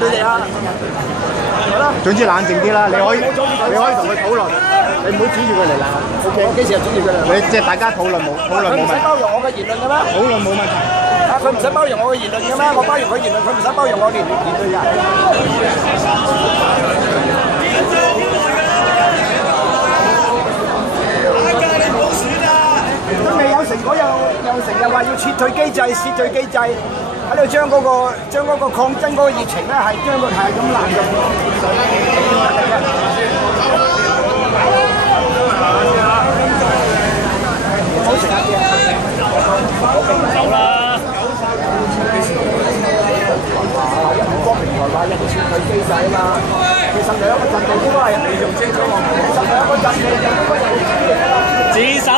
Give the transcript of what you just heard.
佢哋啊！係咯。總之冷靜啲啦，你可以同佢討論，你唔好指住佢嚟鬧。O K， 我幾時又指住佢嚟？你即係大家討論冇問題。佢唔使包容我嘅言論嘅咩？討論冇問題。啊，佢唔使包容我嘅言論嘅咩？我包容佢言論，佢唔使包容我言論㗎。都未有成果又成日話要撤退機制，喺度將嗰個抗爭嗰個熱情咧係將佢係咁爛咗。好食啲啊！走啦！光明台話有個撤退機制啊嘛，其實兩個陣地應該係用清楚，其實兩個陣地就應該係自首。